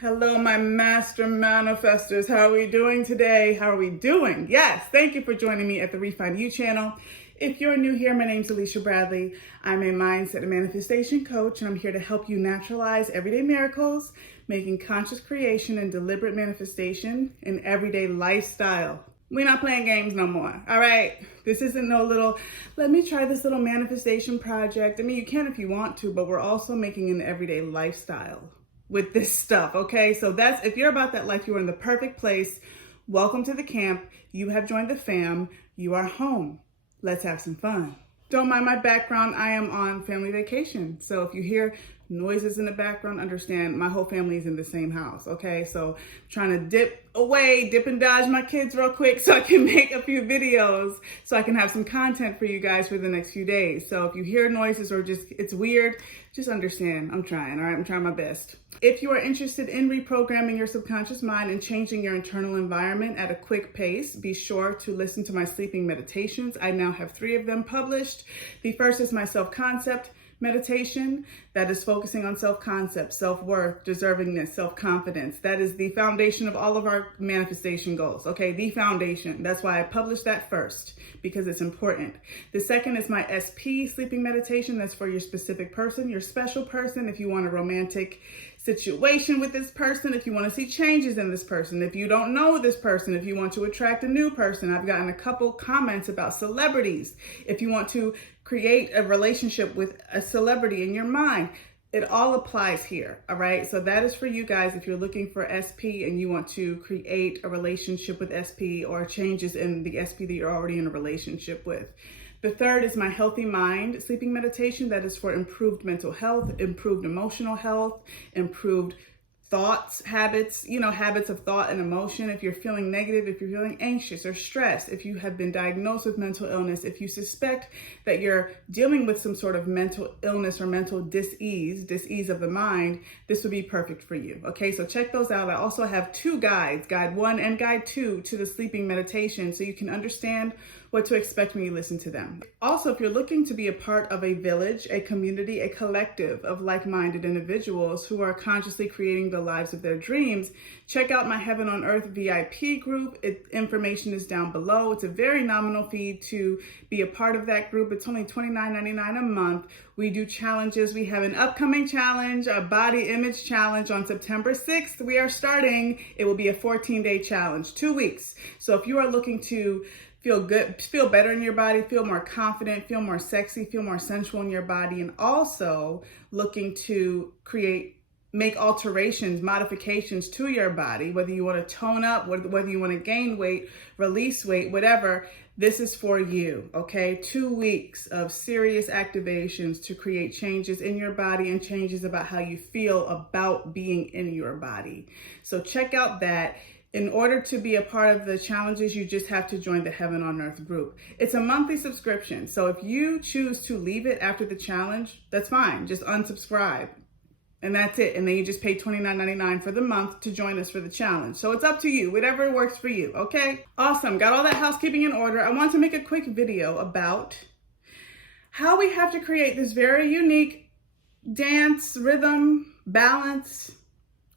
Hello, my master manifestors. How are we doing today? How are we doing? Yes, thank you for joining me at the Refine You channel. If you're new here, my name's Alisha Bradley. I'm a mindset and manifestation coach, and I'm here to help you naturalize everyday miracles, making conscious creation and deliberate manifestation an everyday lifestyle. We're not playing games no more, all right? This isn't no little, let me try this little manifestation project. I mean, you can if you want to, but we're also making an everyday lifestyle with this stuff, okay? So that's, if you're about that life, you are in the perfect place. Welcome to the camp. You have joined the fam. You are home. Let's have some fun. Don't mind my background. I am on family vacation. So if you hear noises in the background, understand my whole family is in the same house, okay? So trying to dip and dodge my kids real quick so I can make a few videos so I can have some content for you guys for the next few days. So if you hear noises or just it's weird, just understand I'm trying, all right? I'm trying my best. If you are interested in reprogramming your subconscious mind and changing your internal environment at a quick pace, be sure to listen to my sleeping meditations. I now have 3 of them published. The first is my self-concept meditation that is focusing on self-concept, self-worth, deservingness, self-confidence. That is the foundation of all of our manifestation goals, okay? The foundation. That's why I published that first, because it's important. The second is my SP sleeping meditation. That's for your specific person, your special person. If you want a romantic situation with this person, if you want to see changes in this person, if you don't know this person, if you want to attract a new person. I've gotten a couple comments about celebrities. If you want to create a relationship with a celebrity in your mind, it all applies here, all right? So that is for you guys if you're looking for SP and you want to create a relationship with SP or changes in the SP that you're already in a relationship with. The third is my healthy mind sleeping meditation. That is for improved mental health, improved emotional health, improved thoughts, habits, habits of thought and emotion. If you're feeling negative, if you're feeling anxious or stressed, if you have been diagnosed with mental illness, if you suspect that you're dealing with some sort of mental illness or mental dis-ease of the mind, this would be perfect for you. Okay, so check those out. I also have 2 guides, guide 1 and guide 2 to the sleeping meditation, so you can understand what to expect when you listen to them. Also, if you're looking to be a part of a village, a community, a collective of like-minded individuals who are consciously creating the lives of their dreams, check out my Heaven on Earth VIP group. Information is down below. It's a very nominal fee to be a part of that group. It's only $29.99 a month. We do challenges. We have an upcoming challenge, a body image challenge on September 6th. We are starting. It will be a 14-day challenge, 2 weeks. So if you are looking to feel good, feel better in your body, feel more confident, feel more sexy, feel more sensual in your body, and also looking to make alterations, modifications to your body, whether you want to tone up, whether you want to gain weight, release weight, whatever, this is for you, okay? 2 weeks of serious activations to create changes in your body and changes about how you feel about being in your body. So check out that. In order to be a part of the challenges, you just have to join the Heaven on Earth group. It's a monthly subscription. So if you choose to leave it after the challenge, that's fine. Just unsubscribe. And that's it. And then you just pay $29.99 for the month to join us for the challenge. So it's up to you, whatever works for you, okay? Awesome. Got all that housekeeping in order. I want to make a quick video about how we have to create this very unique dance, rhythm, balance,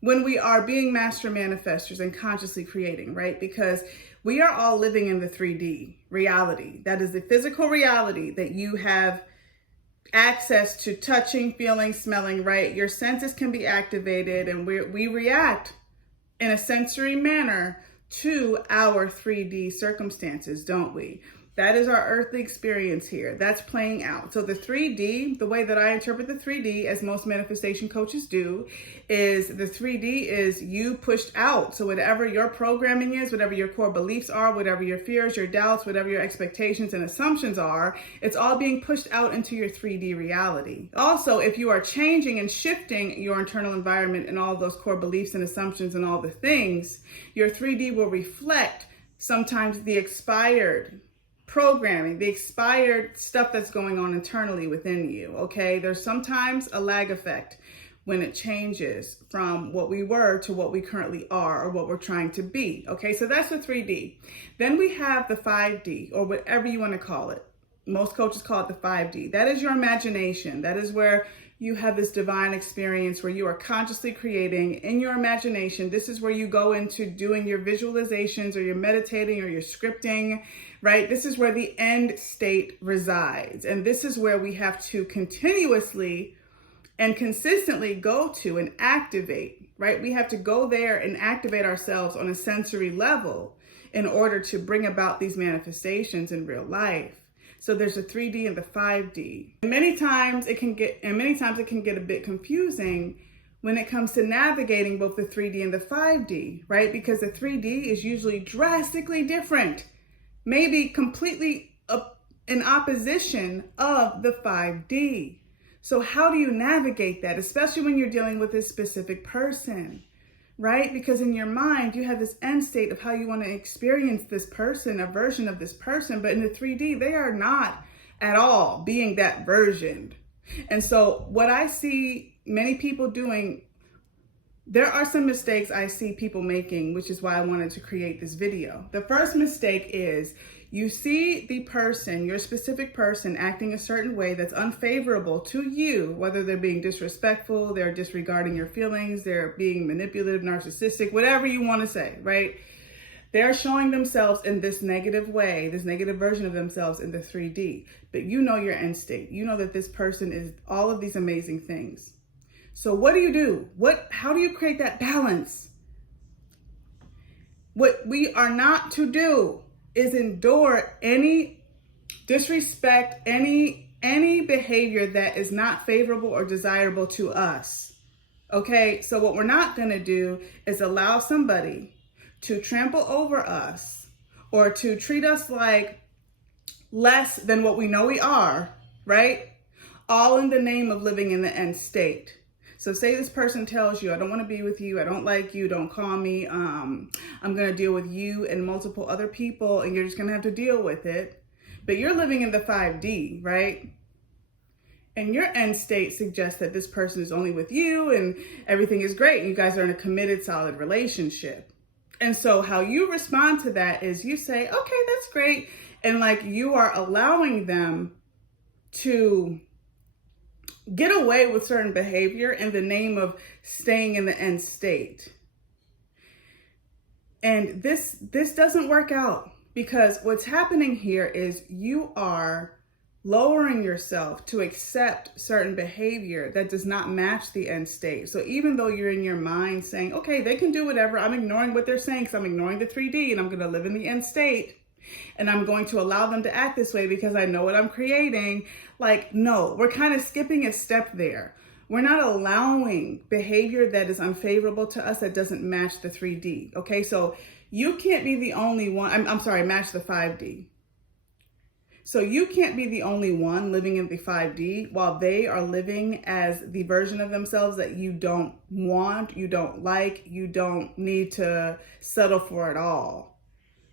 when we are being master manifestors and consciously creating, right? Because we are all living in the 3D reality. That is the physical reality that you have access to touching, feeling, smelling, right? Your senses can be activated, and we react in a sensory manner to our 3D circumstances, don't we? That is our earthly experience here. That's playing out. So the 3D, the way that I interpret the 3D, as most manifestation coaches do, is the 3D is you pushed out. So whatever your programming is, whatever your core beliefs are, whatever your fears, your doubts, whatever your expectations and assumptions are, it's all being pushed out into your 3D reality. Also, if you are changing and shifting your internal environment and all those core beliefs and assumptions and all the things, your 3D will reflect sometimes the expired programming, the expired stuff that's going on internally within you, okay? There's sometimes a lag effect when it changes from what we were to what we currently are or what we're trying to be, okay? So that's the 3D. Then we have the 5D, or whatever you want to call it. Most coaches call it the 5D. That is your imagination. That is where you have this divine experience where you are consciously creating in your imagination. This is where you go into doing your visualizations or your meditating or your scripting, right? This is where the end state resides. And this is where we have to continuously and consistently go to and activate, right? We have to go there and activate ourselves on a sensory level in order to bring about these manifestations in real life. So there's a 3D and the 5D. And many times it can get a bit confusing when it comes to navigating both the 3D and the 5D, right? Because the 3D is usually drastically different, maybe completely in opposition of the 5D. So how do you navigate that, especially when you're dealing with a specific person, right? Because in your mind, you have this end state of how you want to experience this person, a version of this person. But in the 3D, they are not at all being that version. And so what I see many people doing, there are some mistakes I see people making, which is why I wanted to create this video. The first mistake is you see the person, your specific person, acting a certain way that's unfavorable to you, whether they're being disrespectful, they're disregarding your feelings, they're being manipulative, narcissistic, whatever you want to say, right? They're showing themselves in this negative way, this negative version of themselves in the 3D. But you know your end state. You know that this person is all of these amazing things. So what do you do? How do you create that balance? What we are not to do is endure any disrespect, any behavior that is not favorable or desirable to us. Okay, so what we're not going to do is allow somebody to trample over us or to treat us like less than what we know we are, right? All in the name of living in the end state. So say this person tells you, I don't want to be with you, I don't like you, don't call me, I'm going to deal with you and multiple other people, and you're just going to have to deal with it. But you're living in the 5D, right? And your end state suggests that this person is only with you and everything is great. And you guys are in a committed, solid relationship. And so how you respond to that is you say, okay, that's great. And like you are allowing them to get away with certain behavior in the name of staying in the end state. And this doesn't work out, because what's happening here is you are lowering yourself to accept certain behavior that does not match the end state. So even though you're in your mind saying, okay, they can do whatever, I'm ignoring what they're saying because I'm ignoring the 3D and I'm going to live in the end state. And I'm going to allow them to act this way because I know what I'm creating. Like, no, we're kind of skipping a step there. We're not allowing behavior that is unfavorable to us that doesn't match the 3D. Okay, so you can't be the only one. Match the 5D. So you can't be the only one living in the 5D while they are living as the version of themselves that you don't want, you don't like, you don't need to settle for at all.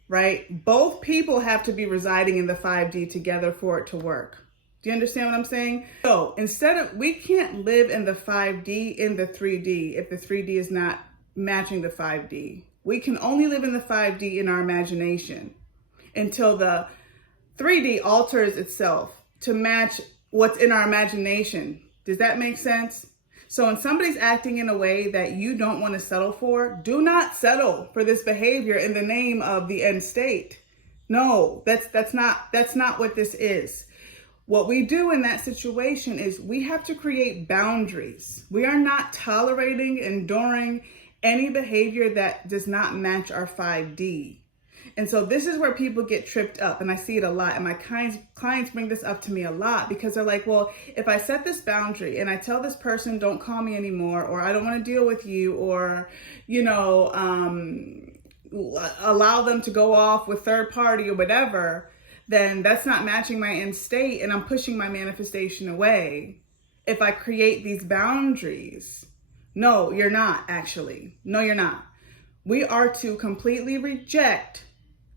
Right? Both people have to be residing in the 5D together for it to work. Do you understand what I'm saying? So we can't live in the 5D in the 3D if the 3D is not matching the 5D. We can only live in the 5D in our imagination until the 3D alters itself to match what's in our imagination. Does that make sense? So when somebody's acting in a way that you don't want to settle for, do not settle for this behavior in the name of the end state. No, that's not what this is. What we do in that situation is we have to create boundaries. We are not tolerating, enduring any behavior that does not match our 5D. And so this is where people get tripped up, and I see it a lot. And my clients bring this up to me a lot because they're like, well, if I set this boundary and I tell this person, don't call me anymore, or I don't want to deal with you, or, allow them to go off with third party or whatever, then that's not matching my end state and I'm pushing my manifestation away. If I create these boundaries, no, you're not actually. No, you're not. We are to completely reject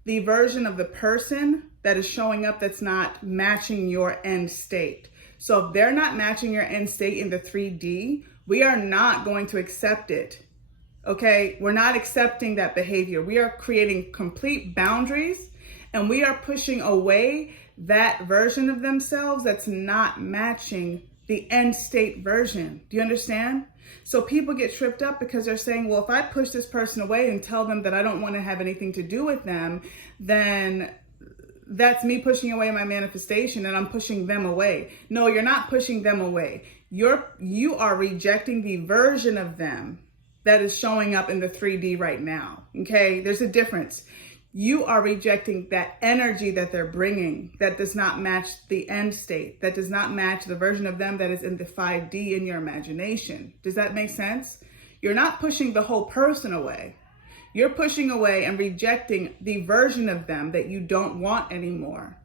the version of the person that is showing up that's not matching your end state. So if they're not matching your end state in the 3D, we are not going to accept it. Okay? We're not accepting that behavior. We are creating complete boundaries and we are pushing away that version of themselves that's not matching the end state version. Do you understand? So people get tripped up because they're saying, well, if I push this person away and tell them that I don't want to have anything to do with them, then that's me pushing away my manifestation and I'm pushing them away. No, you're not pushing them away. You are rejecting the version of them that is showing up in the 3D right now. Okay, there's a difference. You are rejecting that energy that they're bringing that does not match the end state, that does not match the version of them that is in the 5D in your imagination. Does that make sense? You're not pushing the whole person away. You're pushing away and rejecting the version of them that you don't want anymore.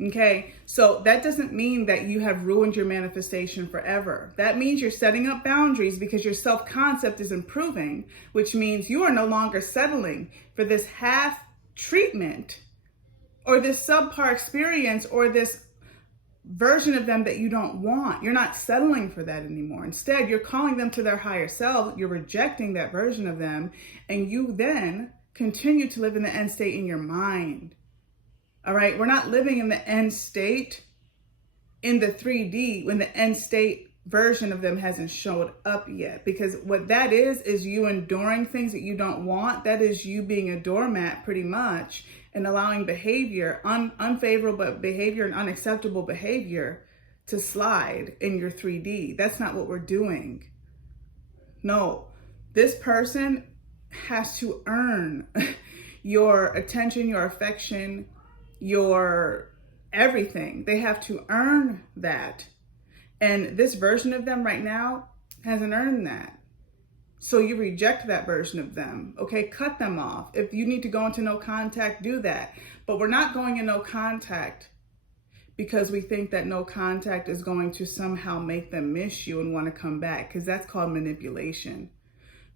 Okay, so that doesn't mean that you have ruined your manifestation forever. That means you're setting up boundaries because your self-concept is improving, which means you are no longer settling for this half treatment or this subpar experience or this version of them that you don't want. You're not settling for that anymore. Instead, you're calling them to their higher self. You're rejecting that version of them, and you then continue to live in the end state in your mind. All right, we're not living in the end state in the 3D when the end state version of them hasn't showed up yet. Because what that is you enduring things that you don't want. That is you being a doormat pretty much and allowing behavior, unfavorable behavior and unacceptable behavior to slide in your 3D. That's not what we're doing. No, this person has to earn your attention, your affection, your everything. They have to earn that. And this version of them right now hasn't earned that. So you reject that version of them. Okay, cut them off. If you need to go into no contact, do that. But we're not going in no contact because we think that no contact is going to somehow make them miss you and want to come back, because that's called manipulation.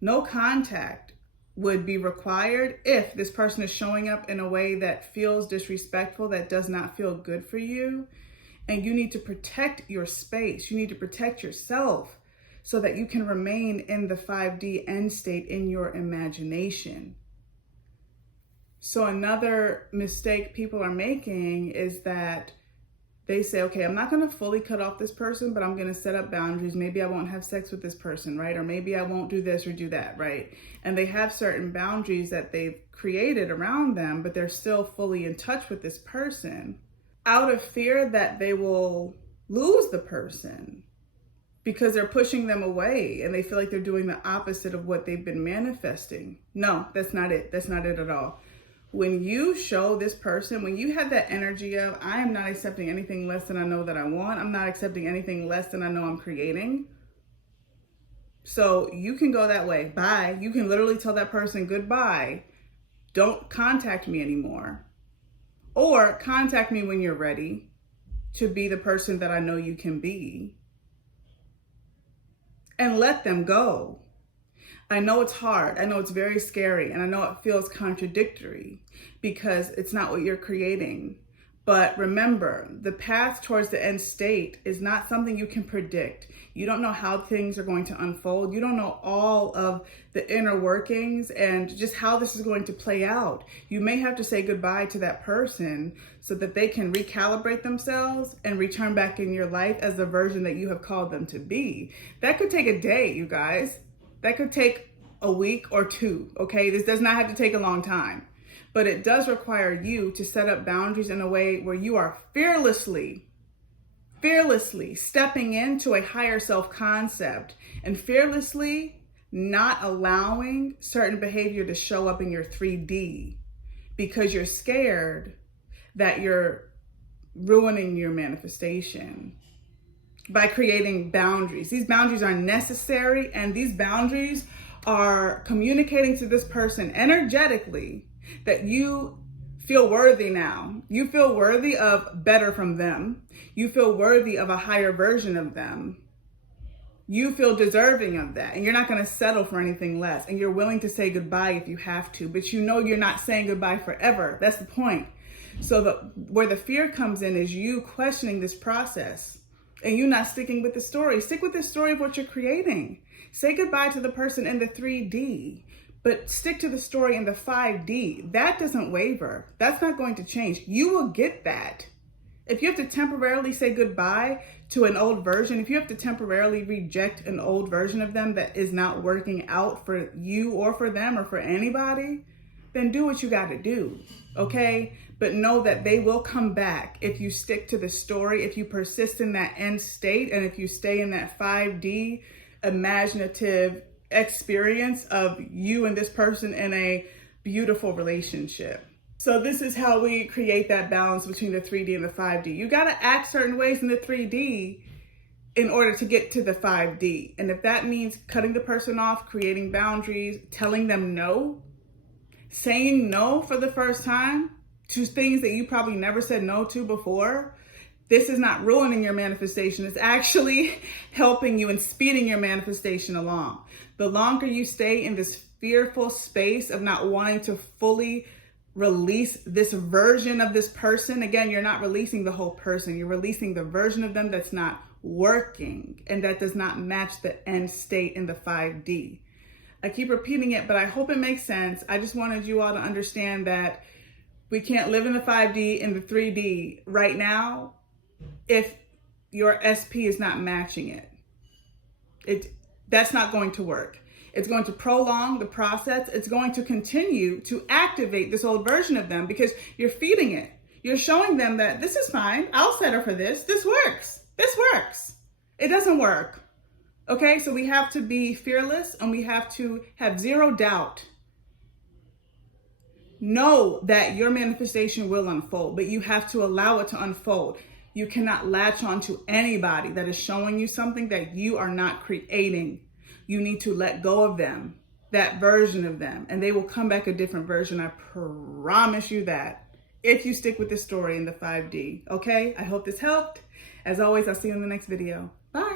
No contact would be required if this person is showing up in a way that feels disrespectful, that does not feel good for you. And you need to protect your space. You need to protect yourself so that you can remain in the 5D end state in your imagination. So another mistake people are making is that they say, okay, I'm not going to fully cut off this person, but I'm going to set up boundaries. Maybe I won't have sex with this person, right? Or maybe I won't do this or do that, right? And they have certain boundaries that they've created around them, but they're still fully in touch with this person out of fear that they will lose the person because they're pushing them away and they feel like they're doing the opposite of what they've been manifesting. No, that's not it. That's not it at all. When you show this person, when you have that energy of, I am not accepting anything less than I know that I want. I'm not accepting anything less than I know I'm creating. So you can go that way. Bye. You can literally tell that person goodbye. Don't contact me anymore. Or contact me when you're ready to be the person that I know you can be. And let them go. I know it's hard. I know it's very scary. And I know it feels contradictory because it's not what you're creating. But remember, the path towards the end state is not something you can predict. You don't know how things are going to unfold. You don't know all of the inner workings and just how this is going to play out. You may have to say goodbye to that person so that they can recalibrate themselves and return back in your life as the version that you have called them to be. That could take a day, you guys. That could take a week or two, okay? This does not have to take a long time. But it does require you to set up boundaries in a way where you are fearlessly stepping into a higher self-concept and fearlessly not allowing certain behavior to show up in your 3D because you're scared that you're ruining your manifestation by creating boundaries. These boundaries are necessary, and these boundaries are communicating to this person energetically that you feel worthy now. You feel worthy of better from them. You feel worthy of a higher version of them. You feel deserving of that, and you're not going to settle for anything less, and you're willing to say goodbye if you have to, but you know you're not saying goodbye forever. That's the point. So where the fear comes in is you questioning this process and you not sticking with the story. Stick with the story of what you're creating. Say goodbye to the person in the 3D, but stick to the story in the 5D. That doesn't waver. That's not going to change. You will get that. If you have to temporarily say goodbye to an old version, if you have to temporarily reject an old version of them that is not working out for you or for them or for anybody, then do what you got to do, okay? But know that they will come back if you stick to the story, if you persist in that end state, and if you stay in that 5D imaginative experience of you and this person in a beautiful relationship. So this is how we create that balance between the 3D and the 5D. You got to act certain ways in the 3D in order to get to the 5D. And if that means cutting the person off, creating boundaries, telling them no, saying no for the first time to things that you probably never said no to before, this is not ruining your manifestation. It's actually helping you and speeding your manifestation along. The longer you stay in this fearful space of not wanting to fully release this version of this person, again, you're not releasing the whole person. You're releasing the version of them that's not working and that does not match the end state in the 5D. I keep repeating it, but I hope it makes sense. I just wanted you all to understand that we can't live in the 5D and the 3D right now if your SP is not matching it. That's not going to work. It's going to prolong the process. It's going to continue to activate this old version of them because you're feeding it. You're showing them that this is fine. I'll settle for this. This works. This works. It doesn't work. Okay, so we have to be fearless and we have to have zero doubt. Know that your manifestation will unfold, but you have to allow it to unfold. You cannot latch on to anybody that is showing you something that you are not creating. You need to let go of them, that version of them, and they will come back a different version. I promise you that if you stick with the story in the 5D. Okay, I hope this helped. As always, I'll see you in the next video. Bye.